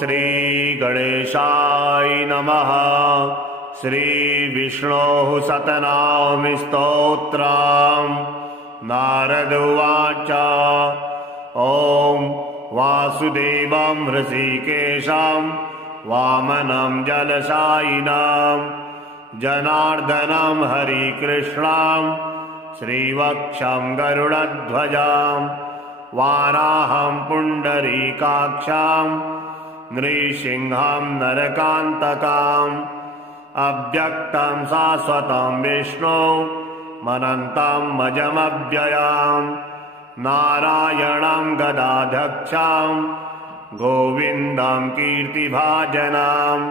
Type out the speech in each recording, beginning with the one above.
श्रीगणेशाय नमः। श्रीविष्णोः सतनामि स्तोत्रम्। नारद उवाच ॐ वासुदेवं हृषीकेशं वामनं जलशायिनं जनार्दनं हरिकृष्णं श्रीवक्षं गरुडध्वजं वाराहं पुण्डरीकाक्षं नृसिंहं नरकान्तकम् अव्यक्तं शाश्वतं विष्णु मनन्तं मजमव्ययं नारायणं गदाध्यक्षं गोविन्दं कीर्तिभाजनं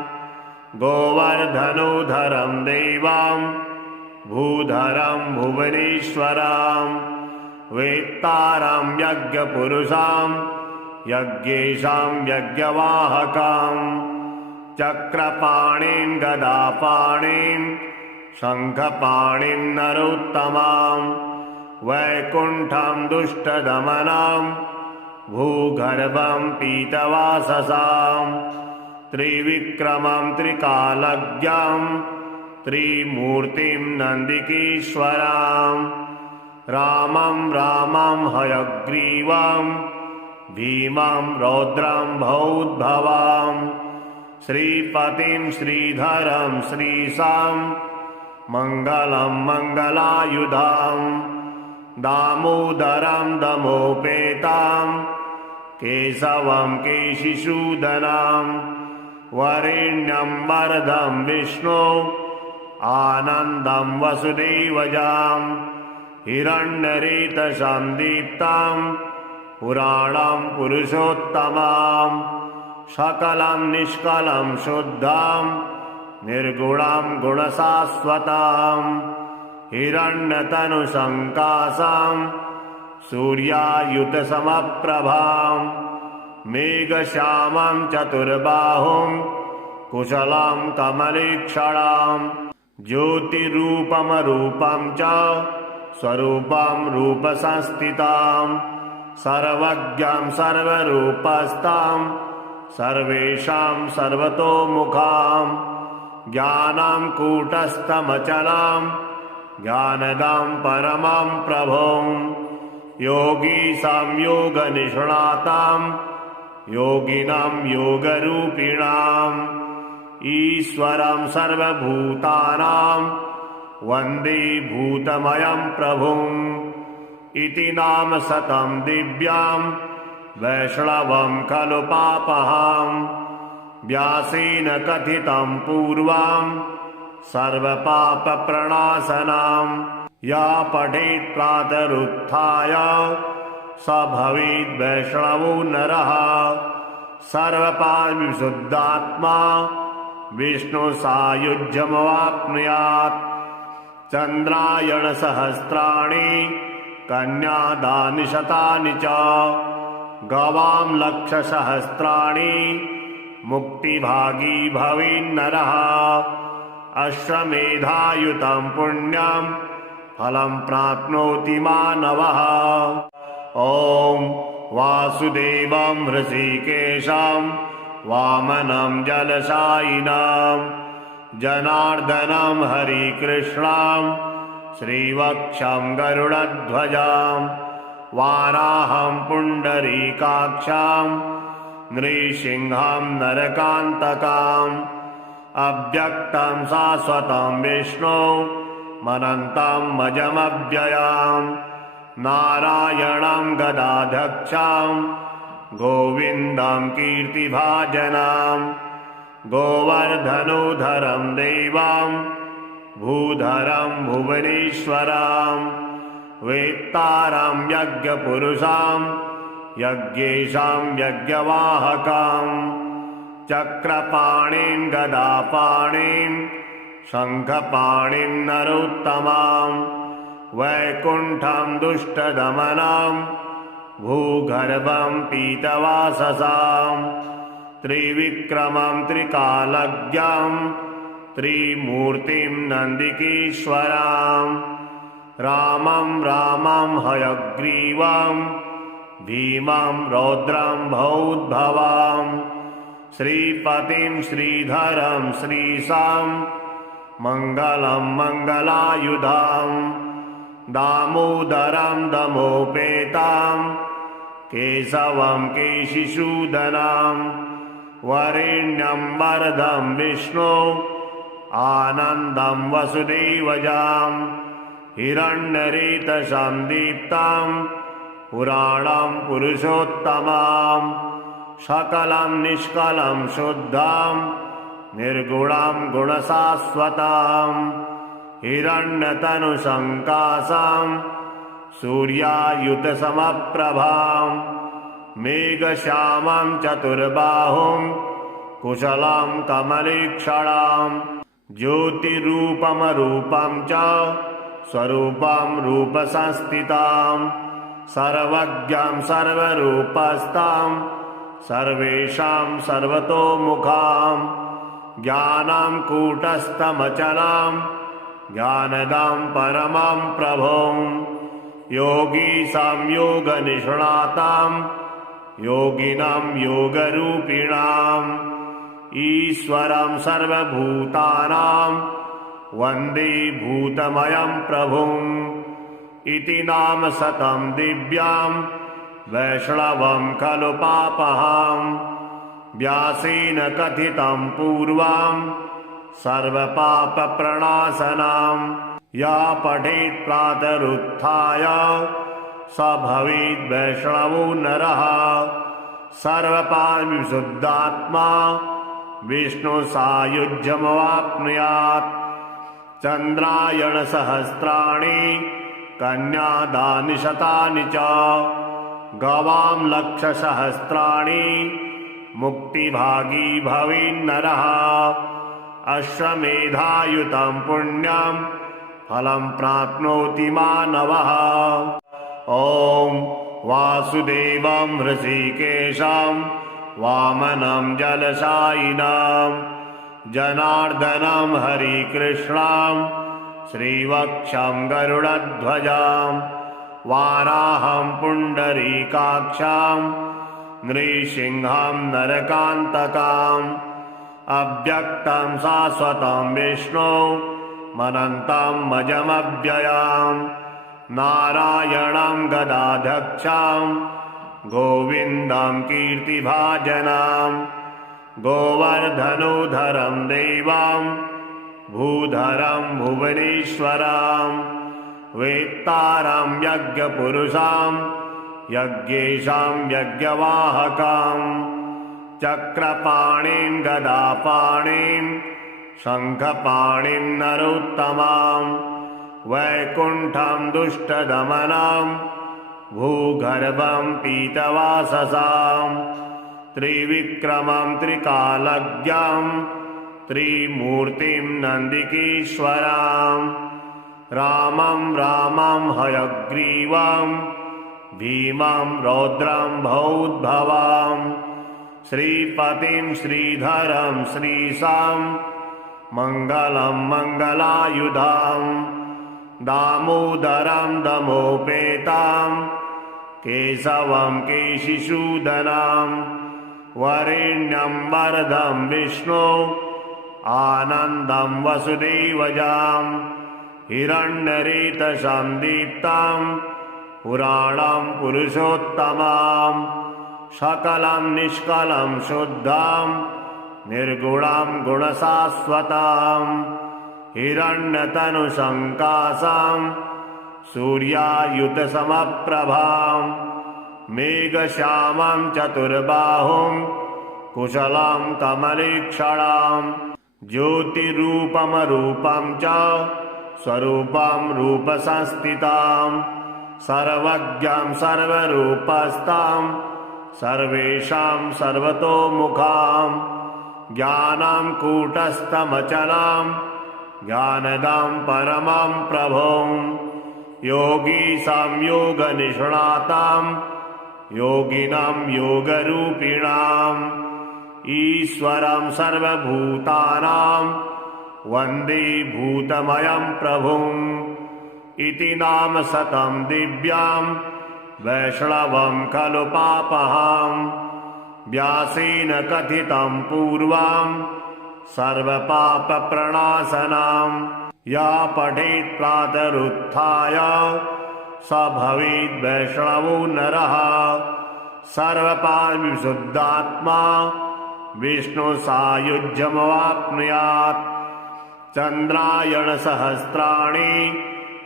गोवर्धनोधरं देवं भूधरं भुवनेश्वरं वेत्तारं यज्ञपुरुषं यज्ञेशं यज्ञवाहकं चक्रपाणिं गदापाणिं शङ्खपाणिं नरोत्तमं वैकुण्ठं दुष्टदमनं भूगर्भं पीतवाससां त्रिविक्रमं त्रिकालज्ञं त्रिमूर्तिं नन्दिकेश्वरं रामं हयग्रीवं भीमं रौद्रं भौद्भवं श्रीपतिं श्रीधरं श्रीशां मङ्गलं मङ्गलायुधं दामोदरं दमोपेतं केशवं केशिसूदनं वरेण्यं वरदं विष्णु आनन्दं वसुदेवजां हिरण्यरेतसं दीप्तं पुराणं पुरुषोत्तमं सकलं निष्कलं शुद्धं निर्गुणं गुणशाश्वतं हिरण्यतनुसङ्काशं सूर्यायुतसमप्रभां मेघश्यामं चतुर्बाहुं कुशलं कमलेक्षणं ज्योतिरूपमरूपं च स्वरूपं रूपसंस्थितं सर्वज्ञं सर्वरूपस्थं सर्वेषां सर्वतोमुखं ज्ञानं कूटस्थमचलं ज्ञानदं परमं प्रभुं योगी संयोगनिष्णातं योगिनं योगरूपिणाम् ईश्वरं सर्वभूतानां वन्दे भूतमयं प्रभुम् इति नाम शतं दिव्यं वैष्णवं खलु पापहं व्यासेन कथितं पूर्वं सर्वपापप्रणाशनं या पठेत् प्रातरुत्थाय स भवेद् वैष्णवो नरः सर्वपापविशुद्धात्मा विष्णुसायुज्यमवाप्नुयात् चन्द्रायणसहस्राणि कन्यादानि शतानि च गवां लक्षसहस्राणि मुक्तिभागी भवेन्नरः अश्वमेधायुतं पुण्यं फलं प्राप्नोति मानवः ॐ वासुदेवं हृषीकेशं वामनं जलशायिनं जनार्दनं हरिकृष्णं श्रीवक्षं गरुडध्वजं वाराहं पुण्डरीकाक्षं नृसिंहं नरकान्तकम् अव्यक्तं शाश्वतं विष्णु मनन्तं मजमव्ययं नारायणं गदाध्यक्षं गोविन्दं कीर्तिभाजनं गोवर्धनोधरं देवं भूधरं भुवनेश्वरं वेत्तारं यज्ञपुरुषं यज्ञेशं यज्ञवाहकं चक्रपाणिं गदापाणिं शङ्खपाणिं नरोत्तमं वैकुण्ठं दुष्टदमनं भूगर्भं पीतवाससां त्रिविक्रमं त्रिकालज्ञं त्रिमूर्तिं नन्दिकेश्वरं रामं हयग्रीवं भीमं रौद्रं भौद्भवं श्रीपतिं श्रीधरं श्रीशां मङ्गलं मङ्गलायुधां दामोदरं दमोपेतां केशवं केशिसूदनां वरेण्यं वरदं विष्णो आनन्दं वसुदेवजां हिरण्यरेतसां दीप्तां पुराणं पुरुषोत्तमां सकलं निष्कलं शुद्धां निर्गुणां गुणशाश्वतां हिरण्यतनुसङ्काशां सूर्यायुतसमप्रभां मेघश्यामां चतुर्बाहुं कुशलां कमलीक्षणां ज्योतिरूपमरूपं च स्वरूपं रूपसंस्थितां सर्वज्ञां सर्वरूपस्थां सर्वेषां सर्वतोमुखां ज्ञानां कूटस्थमचलां ज्ञानदां परमां प्रभुं योगीशां योगनिष्णातां योगिनां योगरूपिणाम् ईश्वरं सर्वभूतानां वन्दे भूतमयं प्रभुम् इति नाम शतं दिव्यां वैष्णवं खलु पापहां व्यासेन कथितं पूर्वां सर्वपापप्रणाशनां या पठेत् प्रातरुत्थाय स भवेद् वैष्णवो नरः सर्वपापविशुद्धात्मा विष्णुसायुज्यमवाप्नुयात् चन्द्रायणसहस्राणि कन्यादानि शतानि च गवां लक्षसहस्राणि मुक्तिभागी भवेन्नरः अश्वमेधायुतं पुण्यं फलं प्राप्नोति मानवः ॐ वासुदेवं हृषीकेशं वामनं जलशायिनं जनार्दनं हरिकृष्णं श्रीवक्षं गरुडध्वजं वाराहं पुण्डरीकाक्षं नृसिंहं नरकान्तकम् अव्यक्तं शाश्वतं विष्णु मनन्तं मजमव्ययं नारायणं गदाध्यक्षं गोविन्दं कीर्तिभाजनं गोवर्धनोधरं देवं भूधरं भुवनेश्वरं वेत्तारं यज्ञपुरुषं यज्ञेशां यज्ञवाहकं चक्रपाणिं गदापाणिं शङ्खपाणिं नरोत्तमां वैकुण्ठं दुष्टदमनं भूगर्भं पीतवाससां त्रिविक्रमं त्रिकालज्ञं त्रिमूर्तिं नन्दिकेश्वरं रामं रामं हयग्रीवं भीमं रौद्रं भौद्भवं श्रीपतिं श्रीधरं श्रीशां मङ्गलं मङ्गलायुधां दामोदरं दमोपेतां केशवं केशिसूदनां वरेण्यं वरदं विष्णो आनन्दं वसुदेवजां हिरण्यरेतसां दीप्तां पुराणं पुरुषोत्तमां सकलं निष्कलं शुद्धां निर्गुणां गुणशाश्वतां हिरण्यतनुसङ्काशां सूर्यायुतसमप्रभां मेघश्यामं चतुर्बाहुं कुशलं कमलीक्षणां ज्योतिरूपमरूपं च स्वरूपं रूपसंस्थितां सर्वज्ञं सर्वरूपस्थां सर्वेषां सर्वतोमुखां ज्ञानां कूटस्थमचलां ज्ञानदां परमं प्रभुं योगीशां योगनिष्णातां योगिनां योगरूपिणाम् ईश्वरं सर्वभूतानां वन्दे भूतमयं प्रभुम् इति नाम शतं दिव्यां वैष्णवं खलु पापहां व्यासेन कथितं पूर्वं सर्वपापप्रणाशनं या पठेत् प्रातरुत्थाय स भवेद् वैष्णवो नरः सर्वपापविशुद्धात्मा विष्णुसायुज्यमवाप्नुयात् चन्द्रायणसहस्राणि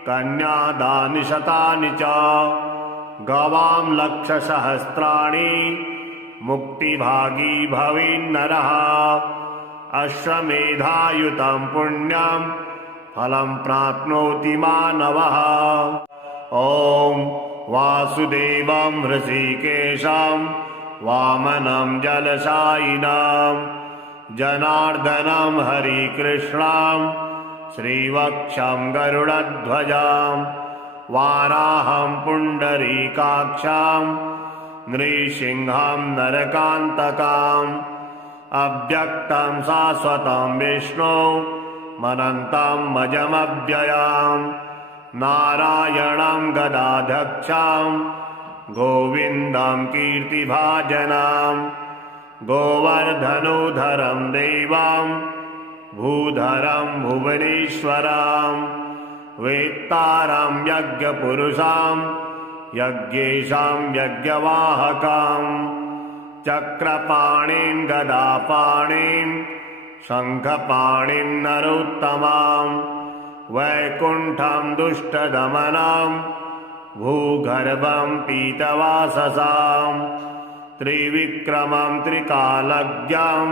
कन्यादानि शतानि च गवां लक्षसहस्राणि मुक्तिभागी भवेन्नरः अश्वमेधायुतं पुण्यं फलं प्राप्नोति मानवः। ॐ वासुदेवं हृषीकेशं वामनं जलशायिनं जनार्दनं हरिकृष्णं श्रीवक्षं गरुडध्वजं वाराहं पुण्डरीकाक्षं नृसिंहं नरकान्तकम् अव्यक्तं शाश्वतं विष्णु मनन्तं मजमव्ययं नारायणं गदाध्यक्षं गोविन्दं कीर्तिभाजनं गोवर्धनोधरं देवं भूधरं भुवनेश्वरं वेत्तारं यज्ञपुरुषं यज्ञेशं यज्ञवाहकं चक्रपाणिं गदापाणिं शङ्खपाणिं नरोत्तमं वैकुण्ठं दुष्टदमनं भूगर्भं पीतवाससां त्रिविक्रमं त्रिकालज्ञं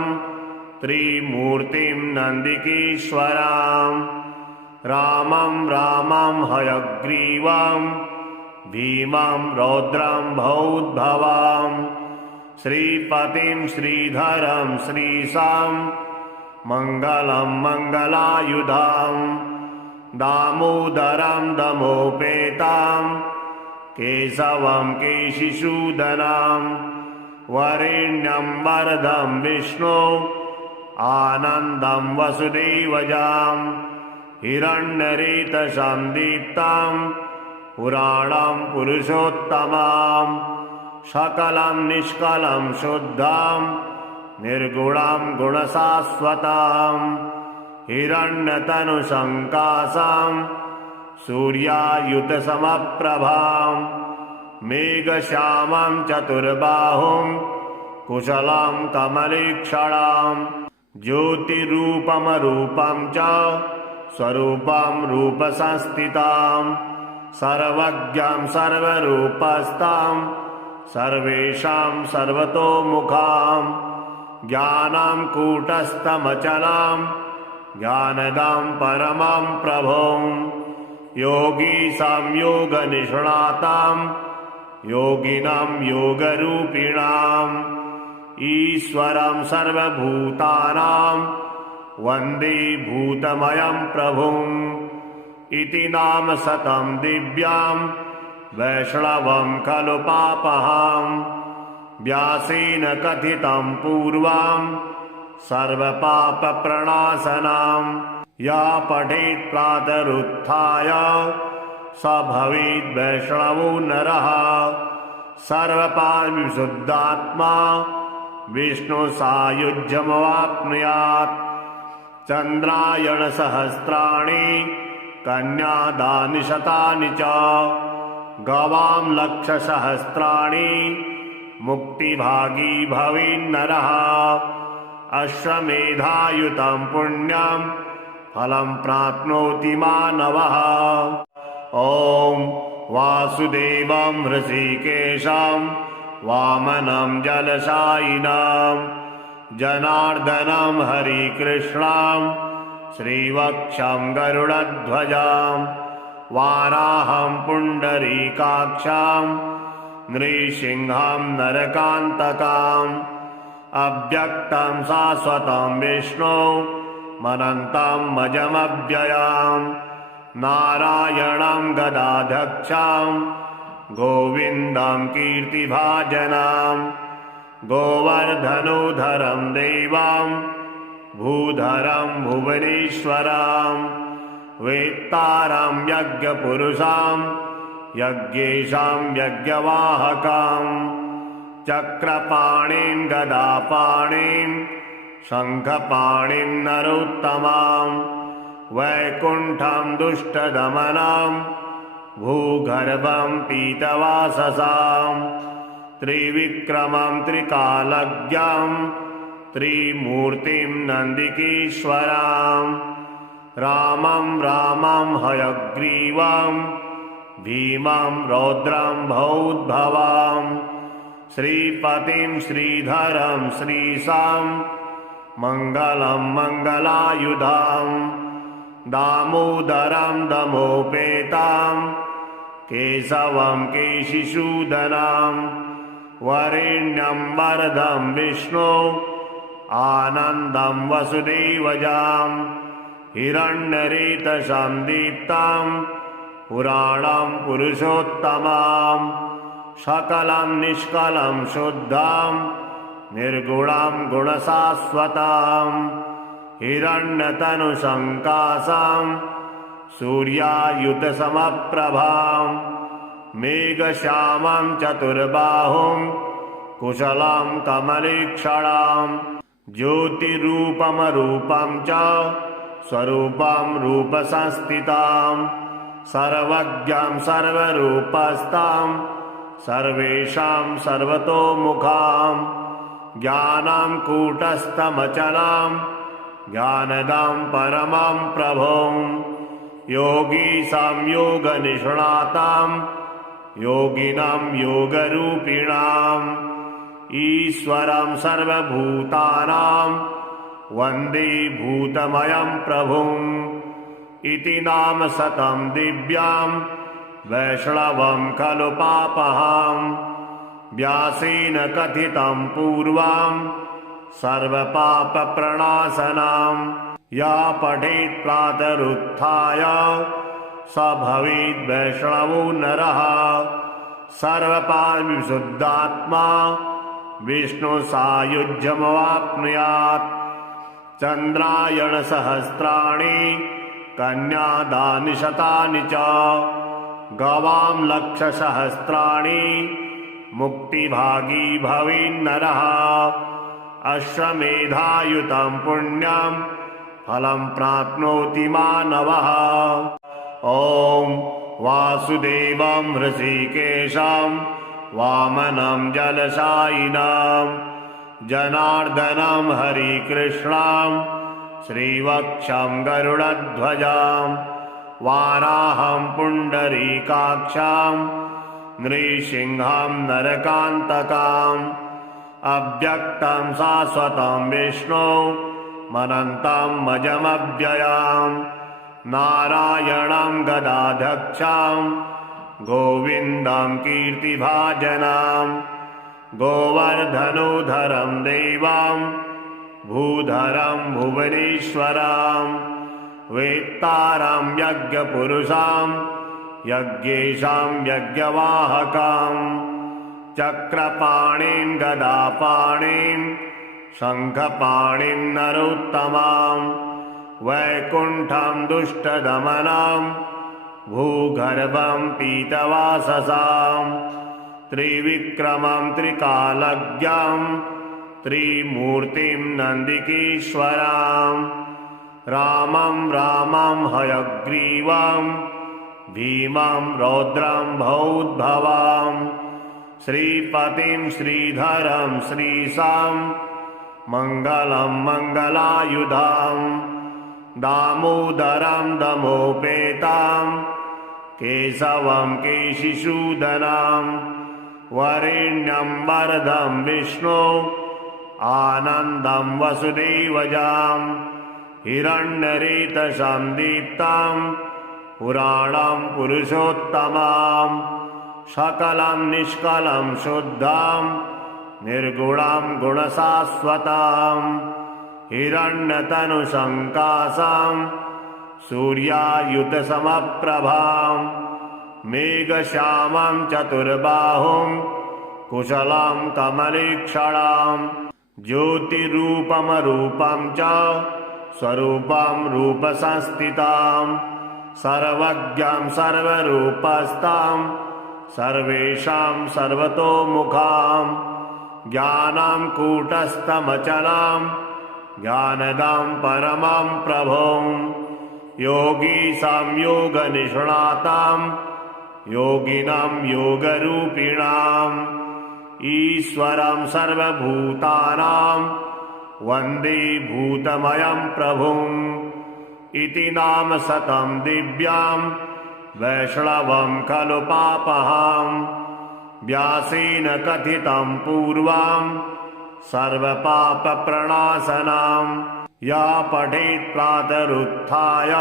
त्रिमूर्तिं नन्दिकेश्वरं रामं रामं हयग्रीवं भीमं रौद्रं भौद्भवं श्रीपतिं श्रीधरं श्रीशां मङ्गलं मङ्गलायुधं दामोदरं दमोपेतं केशवं केशिसूदनं वरेण्यं वरदं विष्णु आनन्दं वसुदेवजां हिरण्यरेतसं दीप्तं पुराणं पुरुषोत्तमं सकलं निष्कलं शुद्धं निर्गुणं गुणशाश्वतं हिरण्यतनुसङ्काशं सूर्यायुतसमप्रभां मेघश्यामं चतुर्बाहुं कुशलं कमलेक्षणं ज्योतिरूपमरूपं च स्वरूपं रूपसंस्थितं सर्वज्ञं सर्वरूपस्थं सर्वेषां सर्वतोमुखां ज्ञानं कूटस्थमचलं ज्ञानदं परमं प्रभुं योगी संयोगनिष्णातं योगिनं योगरूपिणाम् ईश्वरं सर्वभूतानां वन्दे भूतमयं प्रभुम् इति नाम शतं दिव्यां वैष्णवं खलु पापहं व्यासेन कथितं पूर्वं सर्वपापप्रणाशनं या पठेत् प्रातरुत्थाय स भवेद् वैष्णवो नरः सर्वपापविशुद्धात्मा विष्णुसायुज्यमवाप्नुयात् चन्द्रायणसहस्राणि कन्यादानि शतानि च गवां लक्षसहस्राणि मुक्तिभागी भवेन्नरः अश्वमेधायुतं पुण्यं फलं प्राप्नोति मानवः। ॐ वासुदेवं हृषीकेशं वामनं जलशायिनं जनार्दनं हरिकृष्णं श्रीवक्षं गरुडध्वजं वाराहं पुण्डरीकाक्षं नृसिंहं नरकान्तकम् अव्यक्तं शाश्वतं विष्णु मनन्तं मजमव्ययं नारायणं गदाध्यक्षं गोविन्दं कीर्तिभाजनं गोवर्धनोधरं देवं भूधरं भुवनेश्वरं वेत्तारं यज्ञपुरुषं यज्ञेशं यज्ञवाहकं चक्रपाणिं गदापाणिं शङ्खपाणिं नरोत्तमां वैकुण्ठं दुष्टदमनं भूगर्भं पीतवाससां त्रिविक्रमं त्रिकालज्ञं त्रिमूर्तिं नन्दिकेश्वरां रामं हयग्रीवं भीमं रौद्रं भौद्भवां श्रीपतिं श्रीधरं श्रीशां मङ्गलं मङ्गलायुधां दामोदरं दमोपेतां केशवं केशिसूदनां वरेण्यं वरदं विष्णो आनन्दं वसुदेवजां हिरण्यरेतसां दीप्तां पुराणं पुरुषोत्तमां सकलं निष्कलं शुद्धां निर्गुणां गुणशाश्वतां हिरण्यतनुसङ्कासां सूर्यायुतसमप्रभां मेघश्यामं चतुर्बाहुं कुशलं कमलेक्षणां ज्योतिरूपमरूपं च स्वरूपं रूपसंस्थितां सर्वज्ञां सर्वरूपस्थां सर्वेषां सर्वतोमुखां ज्ञानं कूटस्थमचलां ज्ञानदां परमं प्रभुं योगीशां योगनिष्णातां योगिनां योगरूपिणाम् ईश्वरं सर्वभूतानां वन्दे भूतमयं प्रभुम् इति नाम शतं दिव्यां वैष्णवं खलु पापहां व्यासेन कथितं पूर्वां सर्वपापप्रणाशनां या पठेत् प्रातरुत्थाय स भवेद् वैष्णवो नरः सर्वपापविशुद्धात्मा विष्णुसायुज्यमवाप्नुयात् चन्द्रायणसहस्राणि कन्यादानि शतानि च गवां लक्षसहस्राणि मुक्तिभागी भवेन्नरः अश्वमेधायुतं पुण्यं फलं प्राप्नोति मानवः ॐ वासुदेवं हृषीकेशं वामनं जलशायिनं जनार्दनं हरिकृष्णं श्रीवक्षं गरुडध्वजां वाराहं पुण्डरीकाक्षं नृसिंहं नरकान्तकाम् अव्यक्तं शाश्वतं विष्णु मनन्तं मजमव्ययां नारायणं गदाध्यक्षं गोविन्दं कीर्तिभाजनं गोवर्धनोधरं देवं भूधरं भुवनेश्वरं वेत्तारं यज्ञपुरुषां यज्ञेशां यज्ञवाहकं चक्रपाणिं गदापाणिं शङ्खपाणिं नरोत्तमां वैकुण्ठं दुष्टदमनं भूगर्भं पीतवाससां त्रिविक्रमं त्रिकालज्ञं त्रिमूर्तिं नन्दिकेश्वरां रामं हयग्रीवं भीमं रौद्रं भौद्भवां श्रीपतिं श्रीधरं श्रीशां मङ्गलं मङ्गलायुधां दामोदरं दमोपेतां केशवं केशिसूदनां वरेण्यं वरदं विष्णो आनन्दं वसुदेवजां हिरण्यरेतसां दीप्तां पुराणं पुरुषोत्तमां सकलं निष्कलं शुद्धां निर्गुणां गुणशाश्वतां हिरण्यतनुसङ्कासां सूर्यायुतसमप्रभां मेघश्यामं चतुर्बाहुं कुशलं कमलेक्षणां ज्योतिरूपमरूपं च स्वरूपं रूपसंस्थितां सर्वज्ञां सर्वरूपस्थां सर्वेषां सर्वतोमुखां ज्ञानं कूटस्थमचलं ज्ञानदां परमं प्रभुं योगी संयोगनिष्णातां योगिनां योगरूपिणाम् ईश्वरं सर्वभूतानां वन्दे भूतमयं प्रभुम् इति नाम शतं दिव्यां वैष्णवं खलु पापहं व्यासेन कथितं पूर्वं सर्वपापप्रणाशनं या पठेत् प्रातरुत्थाय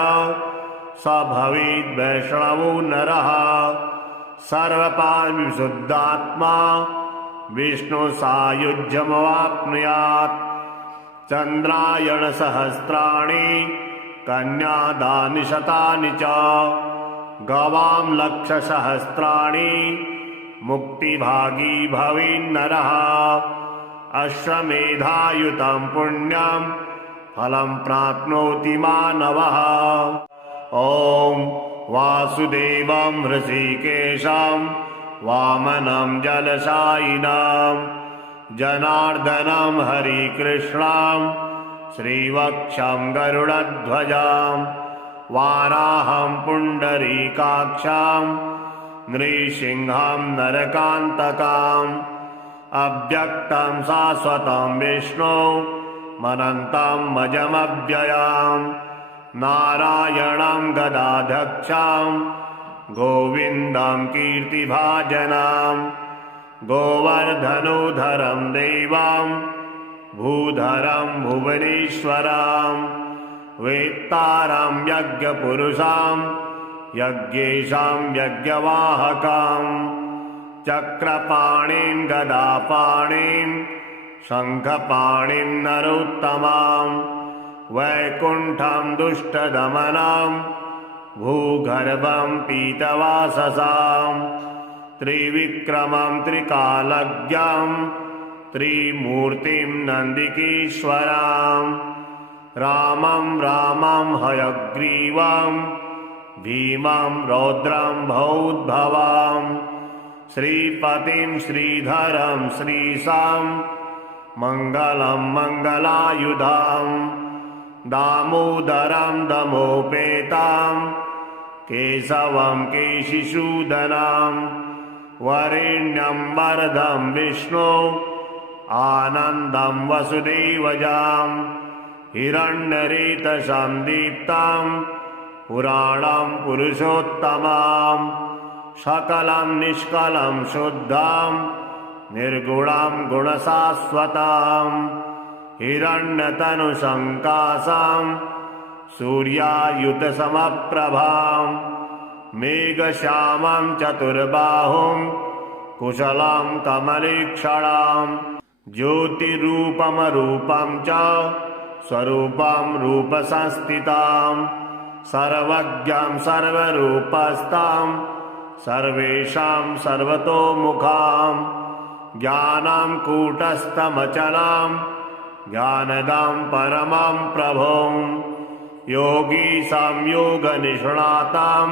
स भवेद् वैष्णवो नरः सर्वपापविशुद्धात्मा विष्णुसायुज्यमवाप्नुयात् चन्द्रायणसहस्राणि कन्यादानि शतानि च गवां लक्षसहस्राणि मुक्तिभागी भवेन्नरः अश्वमेधायुतं पुण्यं फलं प्राप्नोति मानवः ॐ वासुदेवं हृषीकेशं वामनं जलशायिनं जनार्दनं हरिकृष्णं श्रीवक्षं गरुडध्वजं वाराहं पुण्डरीकाक्षं नृसिंहं नरकान्तकम् अव्यक्तं शाश्वतं विष्णु मनन्तं मजमव्ययम् नारायणं गदाध्यक्षं गोविन्दं कीर्तिभाजनं गोवर्धनोधरं देवं भूधरं भुवनेश्वरं वेत्तारं यज्ञपुरुषं यज्ञेशं यज्ञवाहकं चक्रपाणिं गदापाणिं शङ्खपाणिं नरोत्तमं वैकुण्ठं दुष्टदमनं भूगर्भं पीतवाससां त्रिविक्रमं त्रिकालज्ञं त्रिमूर्तिं नन्दिकेश्वरं रामं हयग्रीवं भीमं रौद्रं भौद्भवं श्रीपतिं श्रीधरं श्रीशां मङ्गलं मङ्गलायुधम् दामोदरं दमोपेतं केशवं केशिसूदनं वरेण्यं वरदं विष्णु आनन्दं वसुदेवजां हिरण्यरेतसं दीप्तं पुराणं पुरुषोत्तमं सकलं निष्कलं शुद्धं निर्गुणं गुणशाश्वतं हिरण्यतनुसङ्कासं सूर्यायुतसमप्रभां मेघश्यामं चतुर्बाहुं कुशलं कमलेक्षणां ज्योतिरूपमरूपं च स्वरूपं रूपसंस्थितां सर्वज्ञं सर्वरूपस्थं सर्वेषां सर्वतोमुखां ज्ञानं कूटस्थमचलं ज्ञानदां परमं प्रभुं योगी संयोगनिष्णातां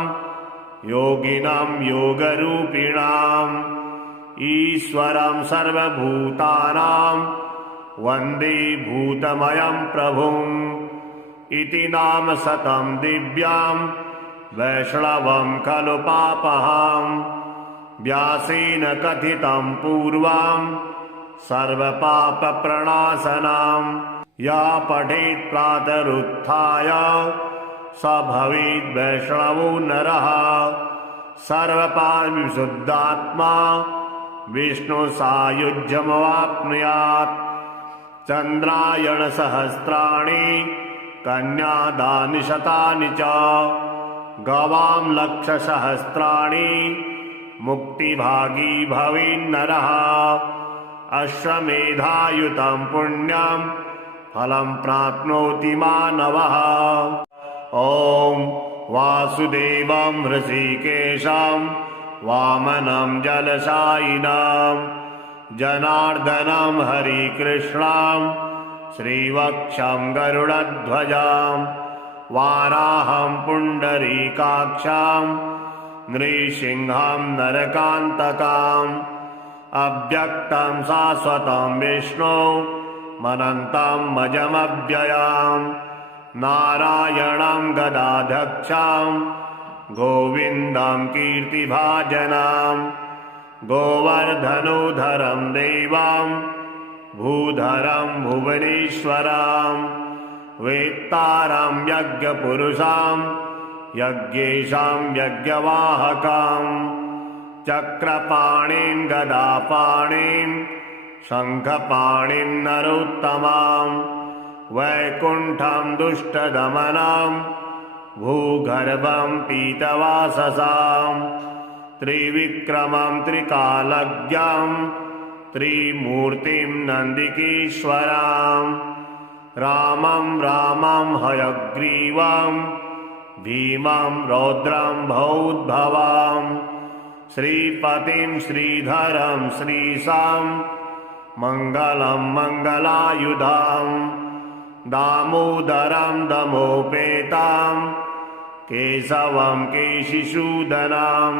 योगिनां योगरूपिणाम् ईश्वरं सर्वभूतानां वन्दे भूतमयं प्रभुम् इति नाम शतं दिव्यां वैष्णवं खलु पापहं व्यासेन कथितं पूर्वं सर्वपापप्रणाशनं या पठेत् प्रातरुत्थाय स भवेद् वैष्णवो नरः सर्वपापविशुद्धात्मा विष्णुसायुज्यमवाप्नुयात् चन्द्रायणसहस्राणि कन्यादानि शतानि च गवां लक्षसहस्राणि मुक्तिभागी भवेन्नरः अश्वमेधायुतं पुण्यं फलं प्राप्नोति मानवः ॐ वासुदेवं हृषीकेशं वामनं जलशायिनं जनार्दनं हरिकृष्णं श्रीवक्षं गरुडध्वजं वाराहं पुण्डरीकाक्षं नृसिंहं नरकान्तकम् अव्यक्तं शाश्वतं विष्णो मनन्तं मजमव्ययां नारायणं गदाध्यक्षं गोविन्दं कीर्तिभाजनं गोवर्धनोधरं देवं भूधरं भुवनेश्वरं वेत्तारं यज्ञपुरुषं यज्ञेशं यज्ञवाहकं चक्रपाणिं गदापाणिं शङ्खपाणिं नरोत्तमं वैकुण्ठं दुष्टदमनं भूगर्भं पीतवाससां त्रिविक्रमं त्रिकालज्ञं त्रिमूर्तिं नन्दिकेश्वरं रामं रामं हयग्रीवं भीमं रौद्रं भौद्भवं श्रीपतिं श्रीधरं श्रीशां मङ्गलं मङ्गलायुधं दामोदरं दमोपेतं केशवं केशिसूदनं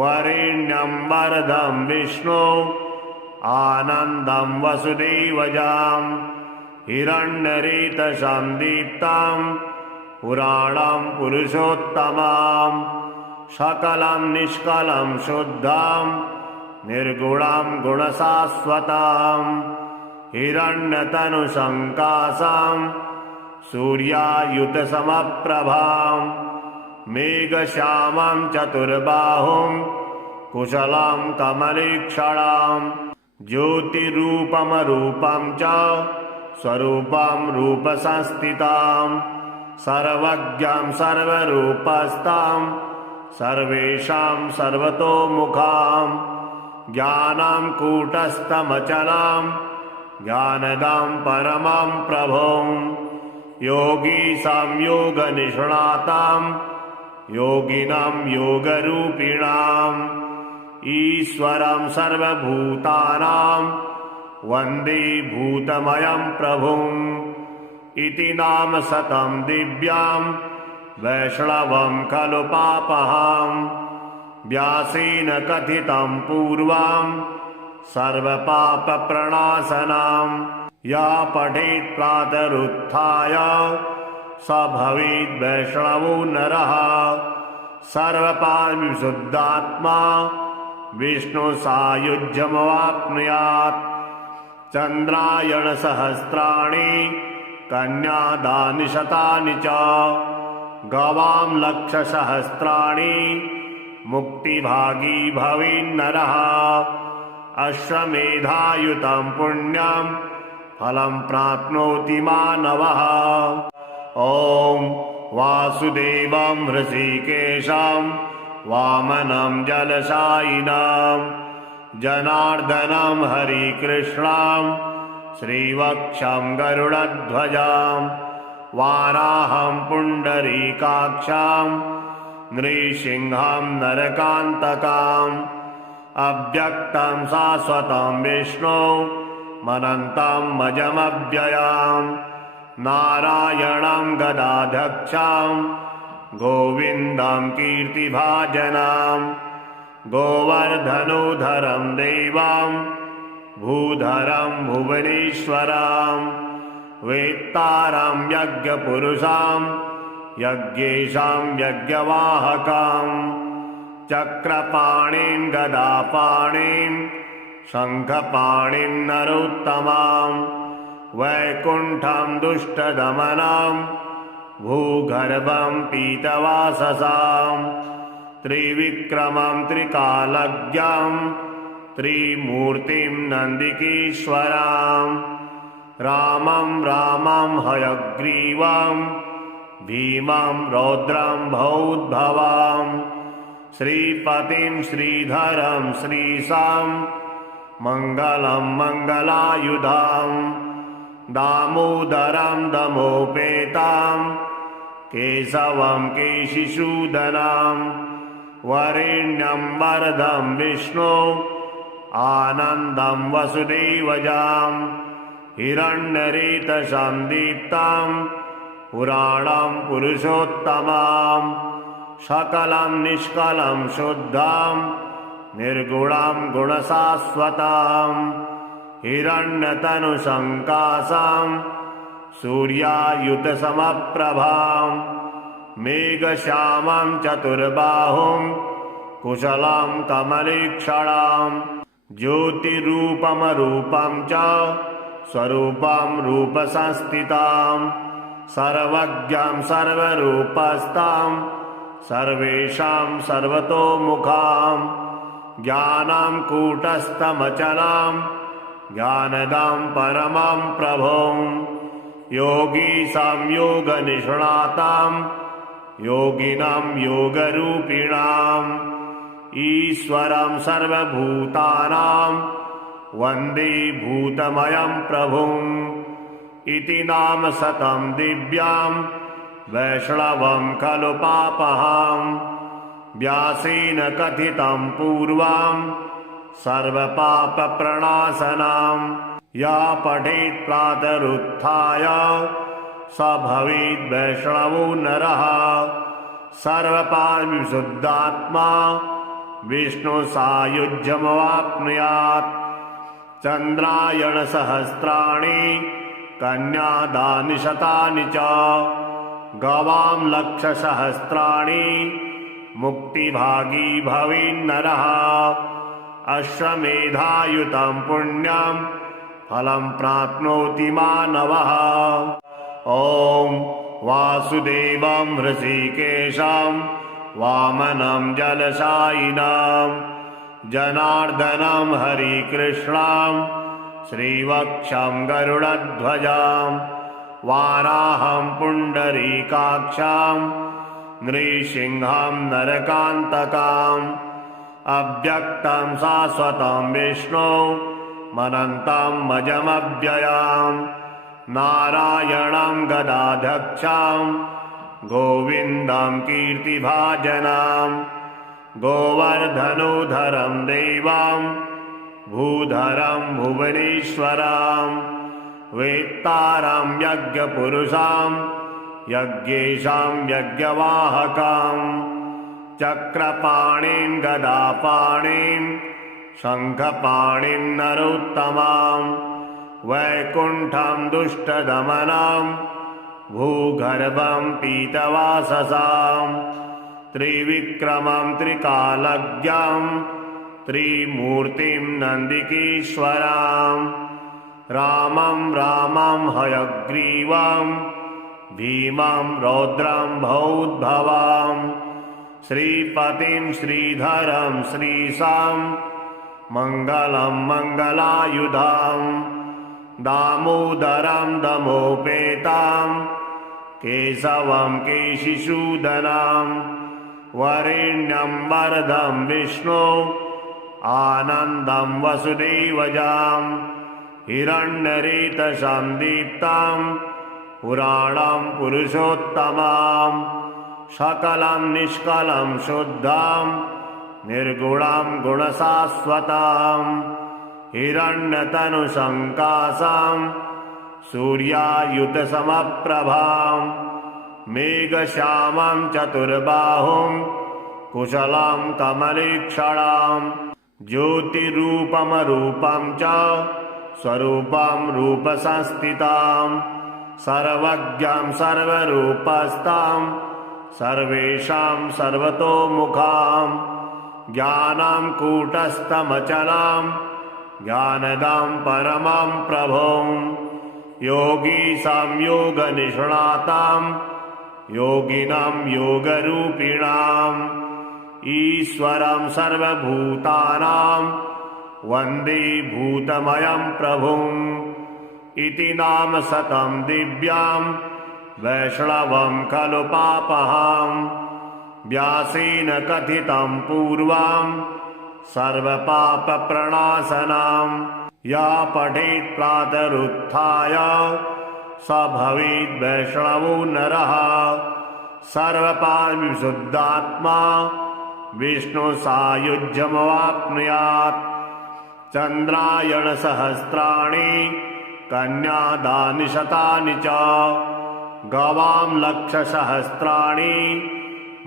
वरेण्यं वरदं विष्णो आनन्दं वसुदेवजां हिरण्यरेतसं दीप्तं पुराणं पुरुषोत्तमं सकलं निष्कलं शुद्धं निर्गुणं गुणशाश्वतं हिरण्यतनुसङ्काशं सूर्यायुतसमप्रभां मेघश्यामं चतुर्बाहुं कुशलं कमलेक्षणं ज्योतिरूपमरूपं च स्वरूपं रूपसंस्थितं सर्वज्ञं सर्वरूपस्थं सर्वेषां सर्वतोमुखं ज्ञानं कूटस्थमचलं ज्ञानदं परमं प्रभुं योगी संयोगनिष्णातं योगिनं योगरूपिणाम् ईश्वरं सर्वभूतानां वन्दे भूतमयं प्रभुम् इति नाम शतं दिव्यां वैष्णवं खलु पापहं व्यासेन कथितं पूर्वं सर्वपापप्रणाशनं या पठेत् प्रातरुत्थाय स भवेद् वैष्णवो नरः सर्वपापविशुद्धात्मा विष्णुसायुज्यमवाप्नुयात् चन्द्रायणसहस्राणि कन्यादानि शतानि च गवां लक्षसहस्राणि मुक्तिभागी भवेन्नरः अश्वमेधायुतं पुण्यं फलं प्राप्नोति मानवः ॐ वासुदेवं हृषीकेशं वामनं जलशायिनं जनार्दनं हरिकृष्णं श्रीवक्षं गरुडध्वजं वाराहं पुण्डरीकाक्षं नृसिंहं नरकान्तकम् अव्यक्तं शाश्वतं विष्णो मनन्तं मजमव्ययां नारायणं गदाध्यक्षं गोविन्दं कीर्तिभाजनं गोवर्धनोधरं देवं भूधरं भुवनेश्वरं वेत्तारं यज्ञपुरुषं यज्ञेशं यज्ञवाहकं चक्रपाणिं गदापाणिं शङ्खपाणिं नरोत्तमं वैकुण्ठं दुष्टदमनं भूगर्भं पीतवाससां त्रिविक्रमं त्रिकालज्ञं त्रिमूर्तिं नन्दिकेश्वरं रामं रामं हयग्रीवं भीमं रौद्रं भौद्भवं श्रीपतिं श्रीधरं श्रीशां मङ्गलं मङ्गलायुधं दामोदरं दमोपेतं केशवं केशिसूदनं वरेण्यं वरदं विष्णो आनन्दं वसुदेवजां हिरण्यरेतसं दीप्तं पुराणं पुरुषोत्तमं सकलं निष्कलं शुद्धं निर्गुणां गुणशाश्वतां हिरण्यतनुशङ्कासां सूर्यायुतसमप्रभां मेघश्यामां चतुर्बाहुं कुशलां कमलीक्षणां ज्योतिरूपमरूपं च स्वरूपां रूपसंस्थितां सर्वज्ञां सर्वरूपस्तां सर्वेषां सर्वतोमुखां ज्ञानां कूटस्थमचलां ज्ञानदां परमां प्रभुं योगी संयोगनिष्णातां योगिनां योगरूपिणाम् ईश्वरं सर्वभूतानां वन्दे भूतमयं प्रभुम् इति नाम शतं दिव्यां वैष्णवं खलु पापहां व्यासेन कथितं पूर्वां सर्वपापप्रणाशनां या पठेत् प्रातरुत्थाय स भवेद् वैष्णवो नरः सर्वपापविशुद्धात्मा विष्णुसायुज्यमवाप्नुयात् चन्द्रायणसहस्राणि कन्यादानि शतानि च गवां लक्षसहस्राणि मुक्तिभागी भवेन्नरः अश्वमेधायुतं पुण्यं फलं प्राप्नोति मानवः ॐ वासुदेवं हृषीकेशं वामनं जलशायिनं जनार्दनं हरिकृष्णं श्रीवक्षं गरुडध्वजं वाराहं पुण्डरीकाक्षं नृसिंहं नरकान्तकम् अव्यक्तं शाश्वतं विष्णु मनन्तं मजमव्ययं नारायणं गदाध्यक्षं गोविन्दं कीर्तिभाजनं गोवर्धनोधरं देवं भूधरं भुवनेश्वरं वेत्तारं यज्ञपुरुषं यज्ञेशं यज्ञवाहकं चक्रपाणिं गदापाणिं शङ्खपाणिं नरोत्तमं वैकुण्ठं दुष्टदमनं भूगर्भं पीतवाससां त्रिविक्रमं त्रिकालज्ञं त्रिमूर्तिं नन्दिकेश्वरं रामं हयग्रीवं भीमं रौद्रं भौद्भवं श्रीपतिं श्रीधरं श्रीशां मङ्गलं मङ्गलायुधं दामोदरं दमोपेतं केशवं केशिसूदनं वरेण्यं वरदं विष्णु आनन्दं वसुदेवजां हिरण्यरेतसं दीप्तं पुराणं पुरुषोत्तमं सकलं निष्कलं शुद्धं निर्गुणं गुणशाश्वतं हिरण्यतनुशङ्कासां सूर्यायुतसमप्रभां मेघश्यामं चतुर्बाहुं कुशलं कमलीक्षणां ज्योतिरूपमरूपं च स्वरूपं रूपसंस्थितां सर्वज्ञं सर्वरूपस्तां सर्वेषां सर्वतोमुखां ज्ञानां कूटस्थमचलां ज्ञानदां परमं प्रभुं योगी संयोगनिष्णातां योगिनां योगरूपिणाम् ईश्वरं सर्वभूतानां वन्दे भूतमयं प्रभुम् इति नाम शतं दिव्यां वैष्णवं खलु पापहां व्यासेन कथितं पूर्वां सर्वपापप्रणाशनां या पठेत् प्रातरुत्थाय स भवेद् वैष्णवो नरः सर्वपापविशुद्धात्मा विष्णुसायुज्यमवाप्नुयात् चन्द्रायणसहस्राणि कन्यादानि शतानि च गवां लक्षसहस्राणि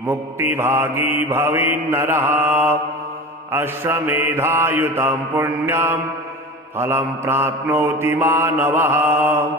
मुक्तिभागी भवेन्नरः अश्वमेधायुतं पुण्यं फलं प्राप्नोति मानवः।